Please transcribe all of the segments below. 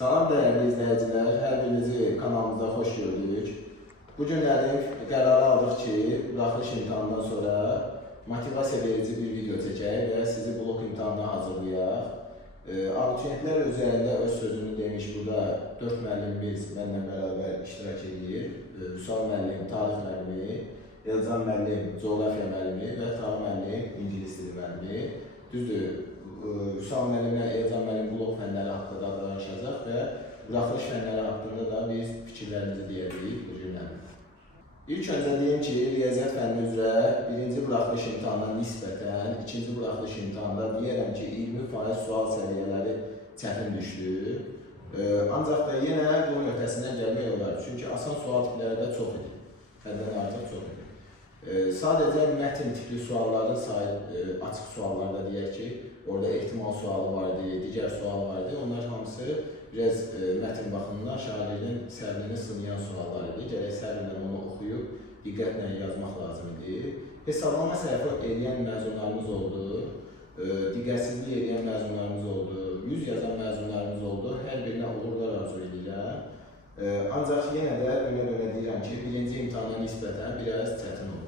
Salam dəyərli izləyicilər, hər birinizi kanalımıza xoş gördük. Bu günlərin qərarı aldıq ki, buraxılış imtahanından sonra motivasiya verici bir video çəkək və sizi blok imtahanına hazırlayaq. Abituriyentlər üzərində öz sözünü demiş, burada 4 müəllimimiz mənimlə bərabər iştirak edir. Vüsal müəllim, tarix müəllimi, Elcan müəllim, coğrafiya müəllimi və Taha müəllim, ingilis dili müəllimi. Düzdür, Vüsal müəllimlə Elcan müəllim blok fənləri haqqında danışacaq və buraxılış fənləri haqqında da biz fikirlərimizi deyəcəyik bu günlərin. İlk öncə deyim ki, riyaziyyat fənni üzrə birinci buraxılış imtahanına nisbətən ikinci buraxılış imtahanında deyərəm ki, 20% sual səviyyələri çətin düşdü. Ancaq da yenə bunun ötəsindən gəlmək olar. Çünki asan sual tipləri də çox idi. Həddən artıq çox idi. Sadəcə mətn tipli sualların sayı açıq suallarda deyək ki, orada ehtimal sualı var idi, digər sual var idi. Onlar hamısı biraz mətn baxımından şagirdin səbrini sınayan suallar idi. Gərək səbirlə onu oxuyub, diqqətlə yazmaq lazım idi. Hesablama səhvi edən məzunlarımız oldu, diqqətsizlik edən məzunlarımız oldu, 100 yazan məzunlarımız oldu. Hər birinə uğurlar arzu edirəm. Ancaq yenə də dönə-dönə deyirəm ki, birinci imtahana nisbətən biraz çətin oldu.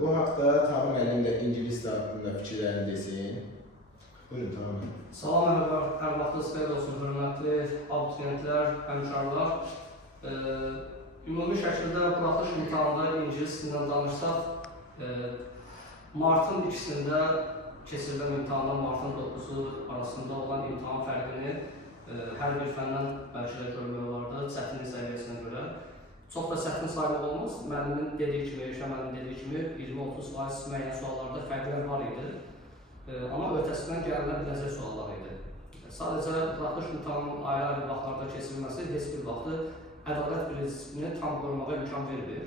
Bu haqda Taha müəllim də ingilis dili haqqında fikirlərini desin. Buyurun, Taha müəllim. Salam, hər vaxtınız xeyir olsun, hörmətli abituriyentlər, həmkarlar. Ümumi şəkildə buraxılış imtahanında ingilis dilindən danışsaq, martın 2-sində keçirilən imtahanla martın 9-u arasında olan imtahan fərqini hər bir fəndən bəlkə də görmək olardı, çətinlik səviyyəsinə görə. Çox da çətin sayılıq olmaz. Müəllimin dediyi kimi, Elşən müəllimin dediyi kimi 20-30% müəyyən suallarda fərqlər var idi. Amma ötəsindən gələnlər biləcək suallar idi. Sadəcə buraxılış imtahanının ayrı-ayrı vaxtlarda keçirilməsi heç bir vaxtı ədalət prinsipini tam qorumağa imkan vermir.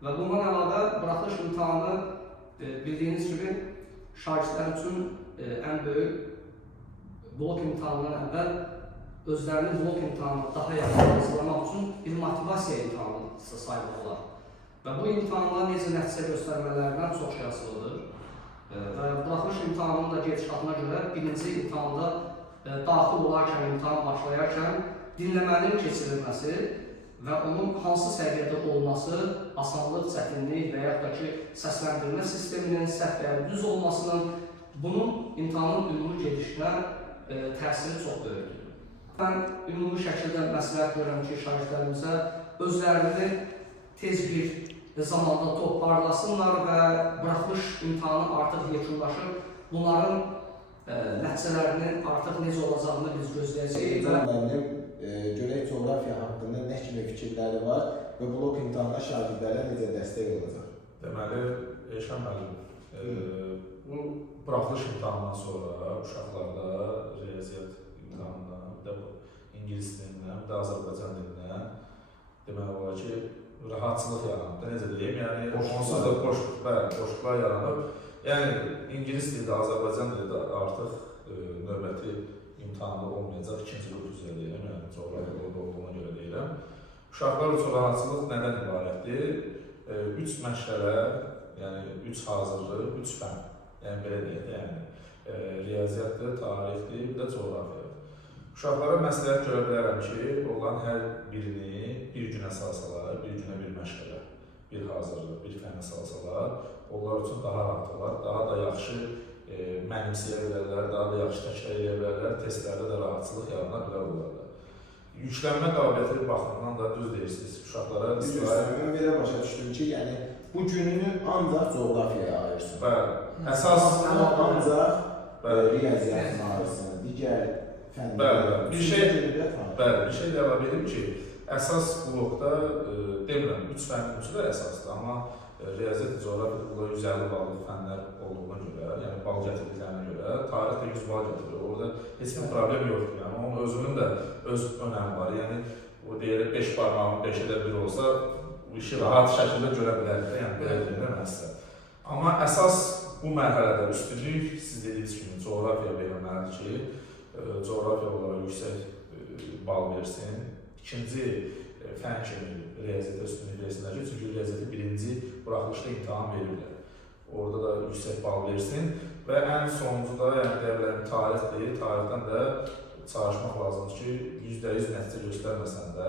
Və bundan əlavə buraxılış imtahanı bildiyiniz kimi şagirdlər üçün ən böyük blok imtahanından əvvəl özlərini blok imtahanına daha yaxın hazırlamaq üçün bir motivasiya imtahanı sayılır olar. Və bu imtahanlar necə nəticə göstərmələrindən çox şey asılıdır. Və buraxılış imtahanının da gedişatına görə birinci imtahanda daxil olarkən, imtahan başlayarkən dinləmənin keçirilməsi və onun hansı səviyyədə olması, asanlıq, çətinlik və yaxud da ki, səsləndirmə sisteminin səhv və düz olmasının bunun imtahanın ümumi gedişinə təsiri çox böyükdür. Mən ümumi şəkildə məsləhət görürəm ki, şagirdlərimizə özlərini tez bir zamanda toparlasınlar və buraxılış imtahanı artıq yekunlaşır. Bunların nəticələrinin artıq necə olacağını biz gözləyəcəyik. Müəllim, görək coğrafiya haqqında nə kimi fikirləri var və blok imtahanına şagirdlərə necə dəstək olacaq? Deməli, Elşən müəllim, bu buraxılış imtahanından sonra uşaqlarda riyaziyyat imtahanından, bir də ingilis dilindən, bir də Azərbaycan dilindən demək olar ki, rahatçılıq yaranıb. Necə deyim, yəni onsuz da boşluqlar yaranıb. Yəni ingilis dildə, Azərbaycan dildə artıq növbəti imtahanda olmayacaq, ikinci qrup üzrə deyirəm, yəni coğrafiya olduğuna görə deyirəm. Uşaqlar üçün rahatçılıq nədən ibarətdir? 3 məşğələ, yəni 3 hazırlıq, 3 fən, yəni belə deyək, yəni riyaziyyatdır, tarixdir, bir də coğrafiya. Uşaqlara məsləhət görə bilərəm ki, onların hər birini bir günə salsalar, bir günə bir məşğələ, bir hazırlıq, bir fənə salsalar, onlar üçün daha rahat olar, daha da yaxşı mənimsəyə bilərlər, daha da yaxşı təkrar edə bilərlər, testlərdə də rahatçılıq yarana bilər onlarda. Yüklənmə qabiliyyəti baxımından da düz deyirsiniz, uşaqlara Mən belə başa düşdüm ki, yəni bu gününü ancaq coğrafiyaya ayırsın. Bəli, əsas ancaq riyaziyyatına ayırsın, digər fənlər. Bir şey də əlavə edim ki, əsas blokda demirəm, 3 fənin üçü də əsasdır, amma riyaziyyat, coğrafiya, burada 150 ballıq fənlər olduğuna görə, yəni bal gətirdiklərinə görə, tarix də 100 bal gətirir, orada heç bir problem yoxdur, yəni onun özünün də öz önəmi var, yəni o deyərək 5 barmağın 5-ə də 1 olsa, bu işi rahat şəkildə görə bilərik, yəni belə deyirəm mən sizə. Amma əsas bu mərhələdə üstünlük, siz dediyiniz kimi, coğrafiya verilməlidir ki, coğrafiya olaraq yüksək bal versin. İkinci fən kimi riyaziyyata üstünlük versinlər ki, çünki riyaziyyatı birinci buraxılışda imtahan verirlər. Orada da yüksək bal versin və ən sonuncu da, yəni deyə bilərəm, tarixdir. Tarixdən də çalışmaq lazımdır ki, %100 nəticə göstərməsən də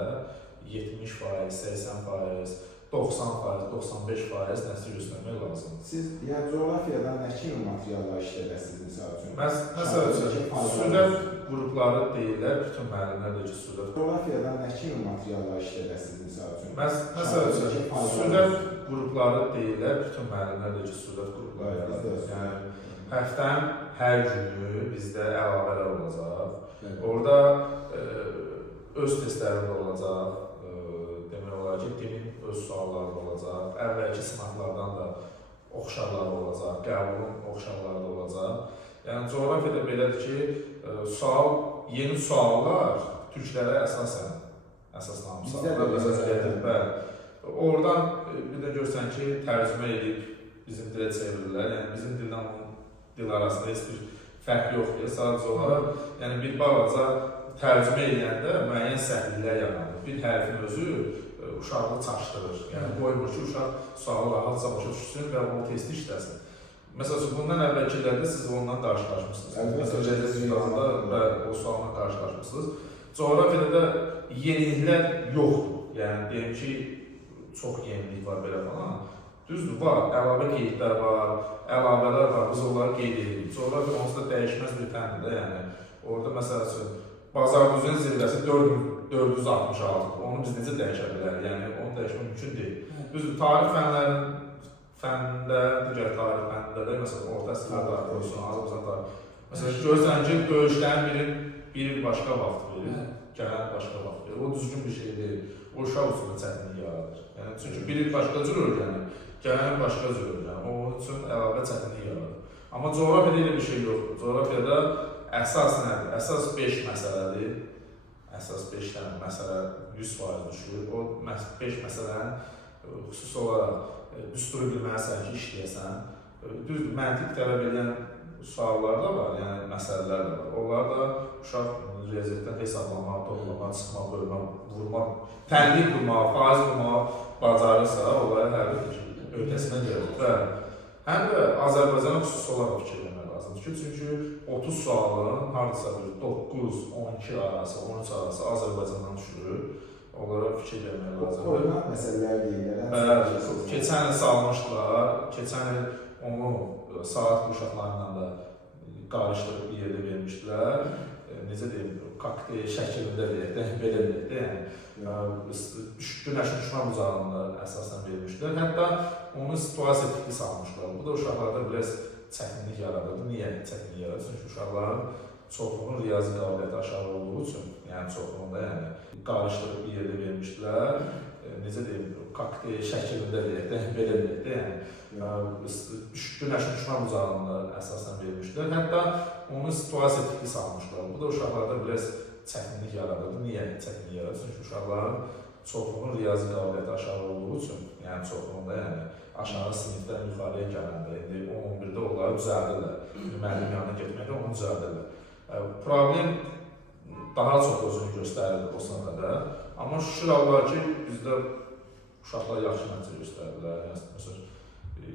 70%, 80%, 90%, 95% nəticə göstərmək lazımdır. Siz yəni coğrafiyadan nə kimi materiallar işlədəsiniz misal üçün? Məsəl üçün, sürət qrupları deyirlər, bütün müəllimlər deyir ki, sürət. Coğrafiyadan nə kimi materiallar işlədəsiniz misal üçün? Məsəl üçün, sürət qrupları deyirlər, bütün müəllimlər deyir ki, sürət qrupları. Yəni, həftənin hər günü bizdə əlavələr olacaq. Orada öz testlərində olacaq. Demək olar ki, dilin öz sualları olacaq. Əvvəlki sınaqlardan da oxşarları olacaq. Qəbulun oxşarları da olacaq. Yəni, coğrafiyada belədir ki, yeni suallar türklərə əsaslanmışlar. Oradan bir də görsən ki, tərcümə edib bizim dilə çevirirlər. Yəni, bizim dildən onun dil arasında heç bir fərq yoxdur. Sadəcə olaraq, yəni bir balaca tərcümə edəndə müəyyən səhvlər yaranır. Bir hərfin özü uşağı çaşdırır. Yəni, qoymur ki, uşaq sualı rahatca başa düşsün və onu testi işləsin. Məsələn, bundan əvvəlkilərdə siz onunla qarşılaşmışsınız. Məsələn, və o sualla qarşılaşmışsınız. Coğrafiyada da yeniliklər yoxdur. Yəni, deyim ki, çox yenilik var belə falan. Düzdür, var, əlavə qeydlər var, əlavələr var, biz onları qeyd edirik. Coğrafiya onsuz da dəyişməz bir fəndir də, yəni. Orada məsəl üçün, Bazardüzün zirvəsi 466-dır. Onu biz necə dəyişə bilərik? Yəni, onu dəyişmək mümkün deyil. Düzdür, tarix fənində, digər tarix fənində də, məsələn, orta əsrlər tarixi olsun, Azərbaycan tarixi. Məsələn, görürsən ki, döyüşlərin biri başqa vaxt verir, gələn başqa vaxt verir. O düzgün bir şey deyil. O uşaq üçün çətinlik yaradır. Yəni, çünki biri başqa cür öyrənir, gələn başqa cür öyrənir. Onun üçün əlavə çətinlik yaradır. Amma coğrafiyada elə bir şey yoxdur. Coğrafiyada əsas nədir? Əsas 5 məsələdir. Əsas 5 dənə məsələ 100% düşür. O 5 məsələnin xüsusi olaraq düsturu bilməlisən ki, işləyəsən. Düzdür, məntiq tələb edən suallar da var, yəni məsələlər də var. Onlar da uşaq riyaziyyatdan hesablamaq, toplamaq, çıxmaq, bölmək, vurmaq, tənqid qurmaq, faiz qurmaq bacarırsa, onları hər bir öhdəsinə gəlir. Həm də Azərbaycana xüsusi olaraq fikir vermək lazımdır ki, çünki 30 sualın hardasa bir 9, 12 arası, 13 arası Azərbaycandan düşürür. Onlara fikir vermək lazımdır. Koordinat məsələləri deyirlər. Keçən il salmışdılar, keçən il onu saat uşaqlarla da qarışdırıb bir yerdə vermişdilər. Necə deyim, kokteyl şəklində deyək də, belə deyək də, yəni günəşin düşmə bucağında əsasən vermişdilər. Hətta onu situasiya tipli salmışlar. Bu da uşaqlarda biraz çətinlik yaradırdı. Niyə çətinlik yaradır? Çünki uşaqların çoxluğunun riyazi qabiliyyəti aşağı olduğu üçün, yəni çoxluğunda qarışdırıb bir yerdə vermişdilər. Necə deyim, kokteyl şəklində deyək də, belə deyək də, yəni günəşin düşmə bucağında əsasən vermişdilər. Hətta onu situasiya tipli salmışlar. Bu da uşaqlarda biraz çətinlik yaradırdı. Niyə çətinlik yaradır? Çünki uşaqların çoxluğunun riyazi qabiliyyəti aşağı olduğu üçün, yəni çoxluğunda, yəni aşağı sinifdən yuxarıya gələndə, indi 10-11-də onları düzəldirlər. Müəllim yanına getməkdə onu düzəldirlər. Problem daha çox özünü göstərir o sınıfda. Amma şükür Allah ki, bizdə uşaqlar yaxşı nəticə göstərdilər. Məsələn,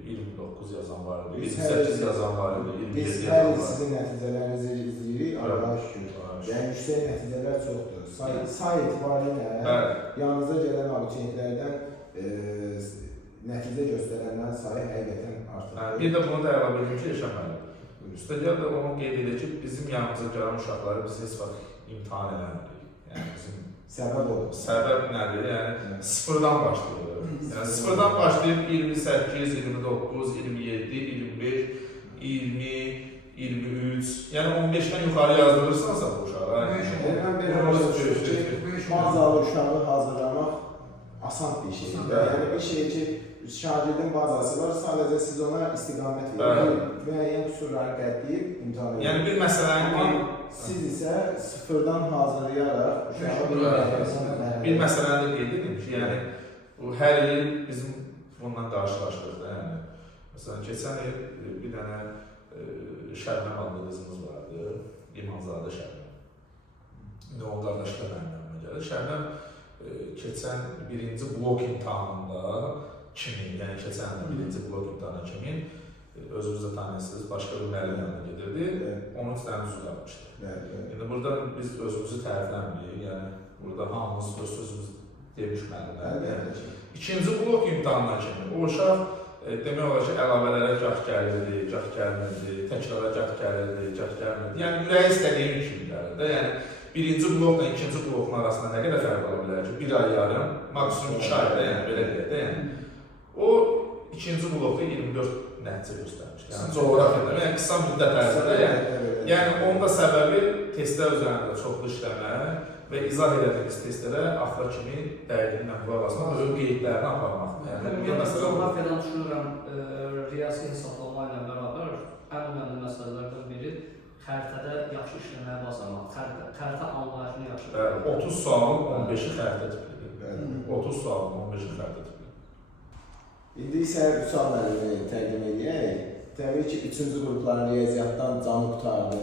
29 yazan var idi, 28 yazan var idi, 27 yazan var idi. Biz sizin nəticələrinizi izləyirik, Allah'a şükür. Yəni, yüksək nəticələr çoxdur. Say etibarilə yanınıza gələn abituriyentlərdən nəticə göstərənlərin sayı həqiqətən artır. Bir də bunu da əlavə edim ki, Eşəməli. Üstəgəl də onu qeyd edir ki, bizim yanımıza gələn uşaqları biz heç vaxt imtihan eləmirik. Yəni, bizim səbəb olur. Səbəb nədir? Yəni, sıfırdan başlayır. Yəni, sıfırdan başlayıb 28, 29, 27, 25, 20, 23, yəni 15-dən yuxarı yazdırırsansa bu uşağı. Mən belə olsun ki, bazalı uşağı hazırlamaq asan bir şeydir. Yəni, bir şey ki, şagirdin bazası var, sadəcə siz ona istiqamət verir, müəyyən qüsurları qədləyib imtihan edir. Yəni, bir məsələnin siz isə sıfırdan hazırlayaraq uşağı bir məsələni də qeyd edim ki, yəni, hər il bizim bununla qarşılaşdıq da, yəni. Məsələn, keçən il bir dənə Şəbnəm adlı qızımız vardı, İmanzadə Şəbnəm. İndi onun qardaşı da mənim yanıma gəlir. Şəbnəm keçən birinci blok imtahanında kimi, yəni keçən birinci blok imtahanı kimi özünüz də tanıyırsınız, başqa bir müəllim yanına gedirdi, onun üstünə düzü qalmışdı. İndi burada biz özümüzü tərifləmirik, yəni burada hamımız öz sözümüzü demiş müəllimlərdir. İkinci blok imtahandan kimi o uşaq demək olar ki, əlavələrə gah gəlirdi, gah gəlmirdi, təkrara gah gəlirdi, gah gəlmirdi. Yəni ürəyi istədiyi kimi gəlirdi. Yəni birinci blokla ikinci blokun arasında nə qədər fərq ola bilər ki? 1 ay yarım, maksimum 2 ayda, yəni belə deyək də, yəni. O ikinci blokda 24 nəticə göstərmişdi. Yəni coğrafiyada, yəni qısa müddət ərzində, yəni onun da səbəbi testlər üzərində çoxlu işləmək və izah edədiyiniz testlərə axıra kimi dəqiqliklə qulaq asmaq, öz qeydlərini aparmaq. Yəni coğrafiyadan düşünürəm, riyazi hesablama ilə bərabər ən önəmli məsələlərdən biri xəritədə yaxşı işləməyə başlamaq, xəritə anlayışını yaxşı. 30 sualın 15-i xəritə tiplidir. 30 sualın 15-i xəritə tiplidir. İndi isə Vüsal müəllimi təqdim edək. Təbii ki, 3-cü qrupların riyaziyyatdan canı qutardı.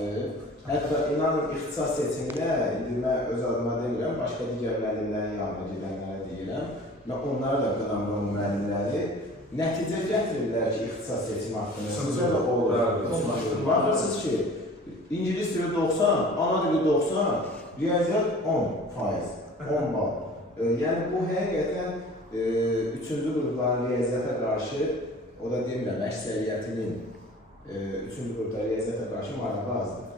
Hətta inanın ixtisas seçimində, indi mən öz adıma demirəm, başqa digər müəllimlərin yanına gedənlərə deyirəm. Və onlar da qınamıram müəllimləri. Nəticə gətirirlər ki, ixtisas seçimi haqqında. Sizə də olur. Baxırsınız ki, İngilis dili 90, ana dili 90, riyaziyyat 10%, 10 bal. Yəni bu həqiqətən 3-cü qrupların riyaziyyata qarşı, o da demirəm, əksəriyyətinin 3-cü qrupda riyaziyyata qarşı maraqlı azdır.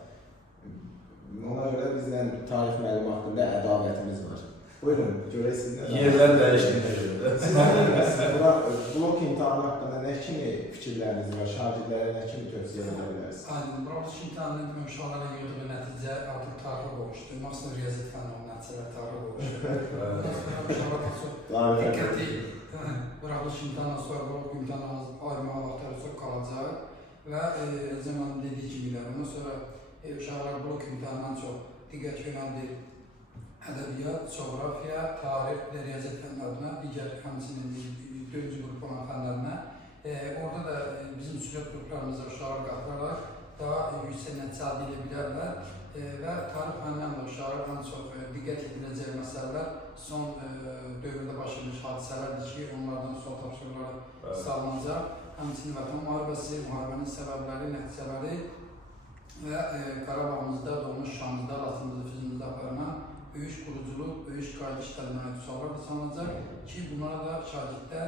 Ona görə bizlə tarix müəllimi haqqında ədavətimiz var. Buyurun, görək siz nə? Yerlər dəyişdiyinə görə də. Blok imtahanı haqqında nə kimi fikirləriniz var? Şagirdlərə nə kimi tövsiyə edə bilərsiniz? Aynen, blok imtahanı uşaqlara yığdığı nəticə artıq tarix olmuşdu. Maksimum riyaziyyat fənni olan nəticələr tarix olmuşdu. Uşaqlar çox diqqətli buraxılış imtahanından sonra blok imtahanımız ayırmağa vaxtları çox qalacaq və Zemanın dediyi kimi ondan sonra uşaqlar blok imtahanından çox diqqət yönəldir. Ədəbiyyat, coğrafiya, tarix və riyaziyyat fənlərinə, digər həmçinin 4-cü qrup olan fənlərinə. Orada da bizim sürət qruplarımızda uşaqlar qatıraraq daha yüksək nəticə əldə edə bilərlər və tarix fənlərində uşaqlar ən çox diqqət ediləcək məsələlər son dövrdə baş vermiş hadisələrdir ki, onlardan sual tapşırıqları sağlanacaq. Həmçinin vətən müharibəsi, müharibənin səbəbləri, nəticələri və Qarabağımızda, doğmuş Şamımızda, Laçınımızda, Füzumuzda aparılan böyük quruculuq, böyük qayıt işlərinə aid suallar da salınacaq ki, bunlara da şagirdlər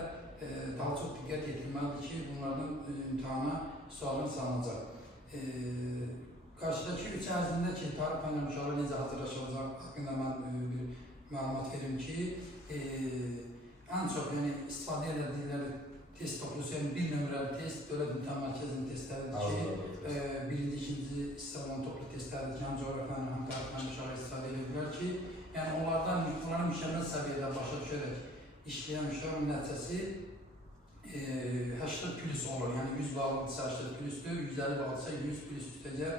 daha çox diqqət yetirməlidir ki, bunlardan imtihana suallar salınacaq. Qarşıdakı 3 ərzində ki, tarix fənli uşaqlar necə hazırlaşılacaq haqqında mən bir məlumat verim ki, ən çox istifadə edildikləri test toplusu, yəni 1 nömrəli test, Dövlət İmtahan Mərkəzinin testləridir ki, birinci, ikinci istifadə toplu testləridir ki, həm coğrafyanın, həm tarix fənli uşaqlar istifadə edirlər ki, yəni onların mükəmməl səviyyədə başa düşərək işləyən uşaqların nəticəsi 80+ olur, yəni 100 bağlıdırsa 80+dür, 150 bağlıdırsa 100+ üstəcə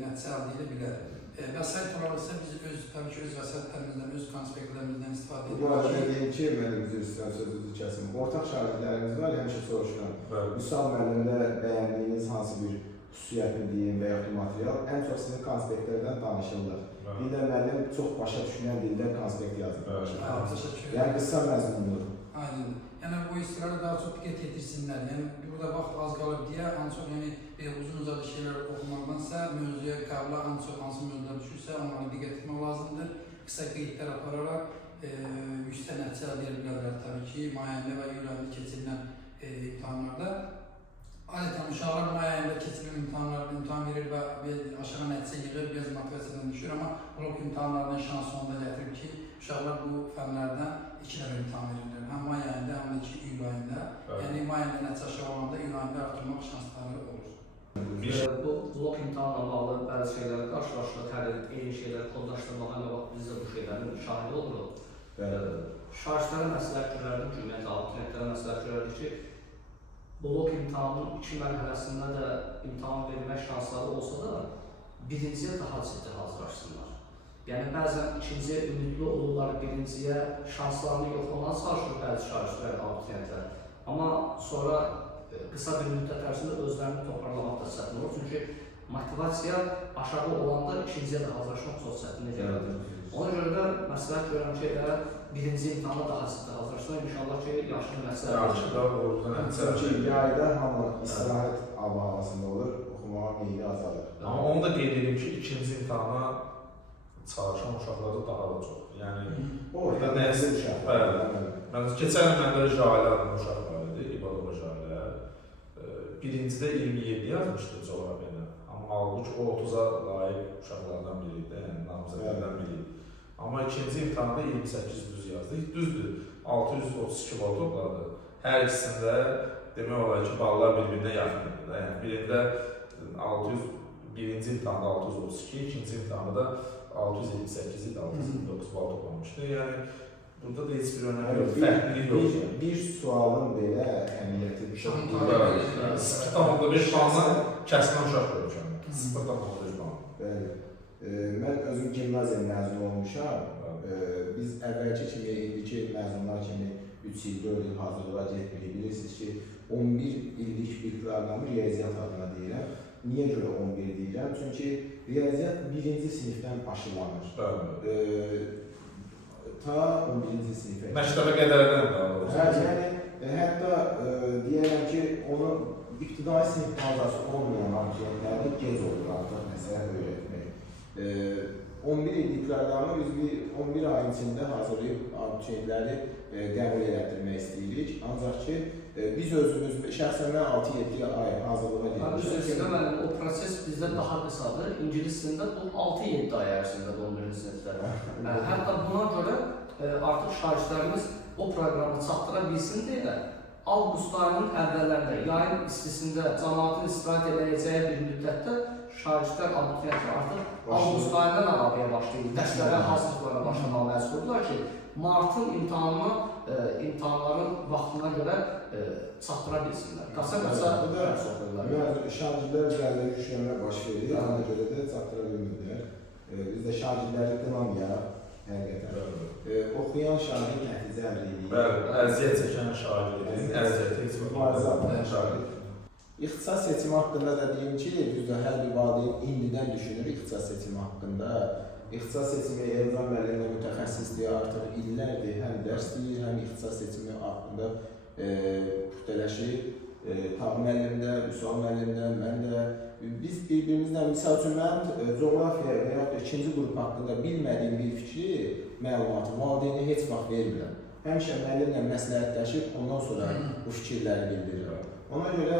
nəticə əldə edə bilər. Vəsait olarsa biz təbii ki, öz vəsaitlərimizdən, öz konspektlərimizdən istifadə edirik. Bu arada deyim ki, mənim üzr istəyən sözünüzü kəsim. Ortaq şagirdlərimiz var, həmişə soruşuram. Vüsal müəllimdə bəyəndiyiniz hansı bir xüsusiyyətini deyim və yaxud material, ən çox sizin konspektlərdən danışırlar. Bir də müəllim çox başa düşülən dildə konspekt yazır. Yəni qısa məzmundur. Aynen. Yəni bu istiqalə daha çox diqqət yetirsinlər. Yəni burada vaxt az qalıb deyə, ən çox uzun-uzadı şeylər oxumaqdansa, mövzuya qəbula ən çox hansı mövzular düşürsə, onlara diqqət etmək lazımdır. Qısa qeydlər apararaq yüksək nəticə əldə edə bilərlər təbii ki, may ayında və iyul ayında keçirilən imtahanlarda. Adətən uşaqlar may ayında keçirilən imtahan verir və aşağı nəticə yığır, biraz motivasiyadan düşür, amma blok imtahanlarının şansı onda gətirir ki, uşaqlar bu fənlərdən 2 dəfə imtahan verirlər. Həm may ayında, həm də ki, iyul ayında. Yəni may ayında nəticə aşağı olanda iyul ayında artırmaq şansları olur. Bu blok imtahanla bağlı bəzi şeyləri qarşı-qarşıda təhlil eyni şeyləri kodlaşdırmağa nə vaxt biz də bu şeylərin şahidi oluruq. Şagirdlərə məsləhət görərdim ki, ümumiyyətlə abituriyentlərə məsləhət görərdik ki, blok imtahanının 2 mərhələsində də imtahan vermək şansları olsa da birinciyə daha ciddi hazırlaşsınlar. Yəni bəzən ikinciyə ümidli olurlar, birinciyə şanslarını yoxlamaya çalışır bəzi şagirdlər, abituriyentlər. Amma sonra qısa bir müddət ərzində özlərini toparlamaq da çətin olur. Çünki motivasiya aşağı olanda ikinciyə də hazırlaşmaq çox çətinlik yaradır. Ona görə də məsləhət görürəm ki, birinci imtahana daha ciddi hazırlaşırlar. İnşallah ki yaxşı nəticələr Yaxşı da oradan nəticə Çünki yayda hamı istirahət havasında olur, oxumağa meyli azalır. Amma onu da qeyd edeyim ki, ikinci imtahana çalışan uşaqlarda daha da çox. Yəni Orada nəsil uşaq. mən keçən il məndə Jalə adlı uşaq var idi, İbadova Jalə. Birincidə 27 yazmışdı coğrafiyadan. Amma halbuki o 30-a layiq uşaqlardan biri idi, yəni namizədlərdən biri idi. Amma ikinci imtahanda 28 düz yazdı. Düzdür, 632 bal topladı. Hər ikisində demək olar ki, ballar bir-birinə yaxın idi. Yəni birində birinci imtahanda 632, ikinci imtahanda da 678 idi, 679 bal toplamışdı. Yəni burada da heç bir önəmi yox, fərqlilik yoxdur. Bir sualın belə əhəmiyyəti bir şey deyil. 0,5 balla kəsilən uşaq görmüşəm. 0,5 balla. Bəli. Mən özüm gimnaziya məzunu olmuşam. Biz əvvəlki kimi, indiki məzunlar kimi 3 il, 4 il hazırlığa getmirik. Bilirsiniz ki, 11 illik bir proqramı riyaziyyat adına deyirəm. Niyə görə 11 deyirəm? Çünki riyaziyyat 1-ci sinifdən aşılanır. Ta 11-ci sinifə. Məktəbə qədərdən daha doğrusu. Yəni, hətta deyərəm ki, onu ibtidai sinif bazası olmayan abituriyentləri gec olur artıq məsələ öyrətmək. 11 illik proqramı biz 11 ayın içində hazırlayıb abituriyentləri qəbul elətdirmək istəyirik. Ancaq ki, biz özümüz, şəxsən mən 6-7 ay hazırlığa gedirəm. O proses bizdə daha qısadır. İngilis dilində bu 6-7 ay ərzində 11-ci siniflərdə. Hətta buna görə artıq şagirdlərimiz o proqramı çatdıra bilsin deyə avqust ayının əvvəllərində, yayın istisində cəmaatın istirahət edəcəyi bir müddətdə şagirdlər, abituriyentlər artıq avqust ayından əlavəyə başlayır. Dərslərə hazırlıqlara başlamağa məcburdular ki, martın imtahanların vaxtına görə çatdıra bilsinlər. Qasa-qasa dərs oxuyurlar. Şagirdlər üzərində yüklənmə baş verir, ona görə də çatdıra bilmirlər. Biz də şagirdləri qınamayaq, həqiqətən. Oxuyan şagird nəticə əldə edir. Bəli, əziyyət çəkən şagirdin əziyyəti heç bir İxtisas seçimi haqqında da deyim ki, düzdür, hər bir valideyn indidən düşünür ixtisas seçimi haqqında. İxtisas seçimi Elcan müəllimlə mütəxəssisliyi artıq illərdir, həm dərs deyir, həm ixtisas seçimi haqqında puxtələşir. Tağı müəllimdə, Vüsal müəllimdə, mən də. Biz bir-birimizlə, misal üçün, mən coğrafiya və yaxud da ikinci qrup haqqında bilmədiyim bir fikri, məlumatı, valideyni heç vaxt vermirəm. Həmişə müəllimlə məsləhətləşib, ondan sonra bu fikirləri bildirirəm. Ona görə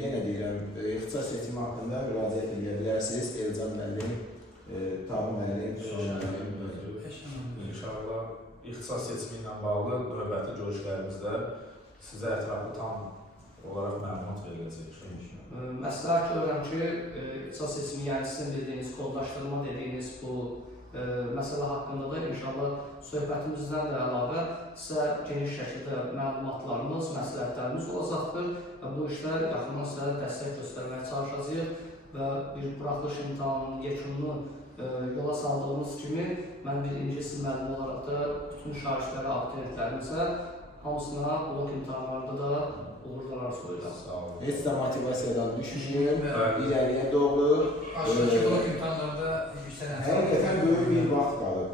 yenə deyirəm, ixtisas seçimi haqqında müraciət edə bilərsiniz. Elcan müəllim, Tağı müəllim, İnşallah ixtisas seçimi ilə bağlı növbəti görüşlərimizdə sizə ətraflı tam olaraq məlumat veriləcək. Məsləhət görürəm ki, ixtisas seçimi, yəni sizin dediyiniz, kodlaşdırma dediyiniz bu məsələ haqqında da inşallah söhbətimizdən də əlavə sizə geniş şəkildə məlumatlarımız, məsləhətlərimiz olacaqdır və bu işlər yaxından sizə dəstək göstərməyə çalışacağıq və bir buraxılış imtahanının yekununu yola saldığımız kimi mən bir ingilis müəllimi olaraq da bütün şagirdlərə, abituriyentlərimizə hamısına blok imtahanlarda da uğurlar arzulayıram. Heç də motivasiyadan düşməyin, irəliyə doğru. Aşağıdakı blok imtahanlarda yüksələn. Həqiqətən böyük bir vaxt qalır,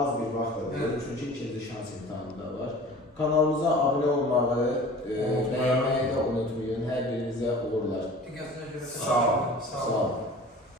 az bir vaxt da deyil, çünki ikinci şans imtahanı da var. Kanalımıza abunə olmağı, bəyənməyi də unutmayın, hər birinizə uğurlar. Diqqətinizə görə sağ olun. Sağ olun.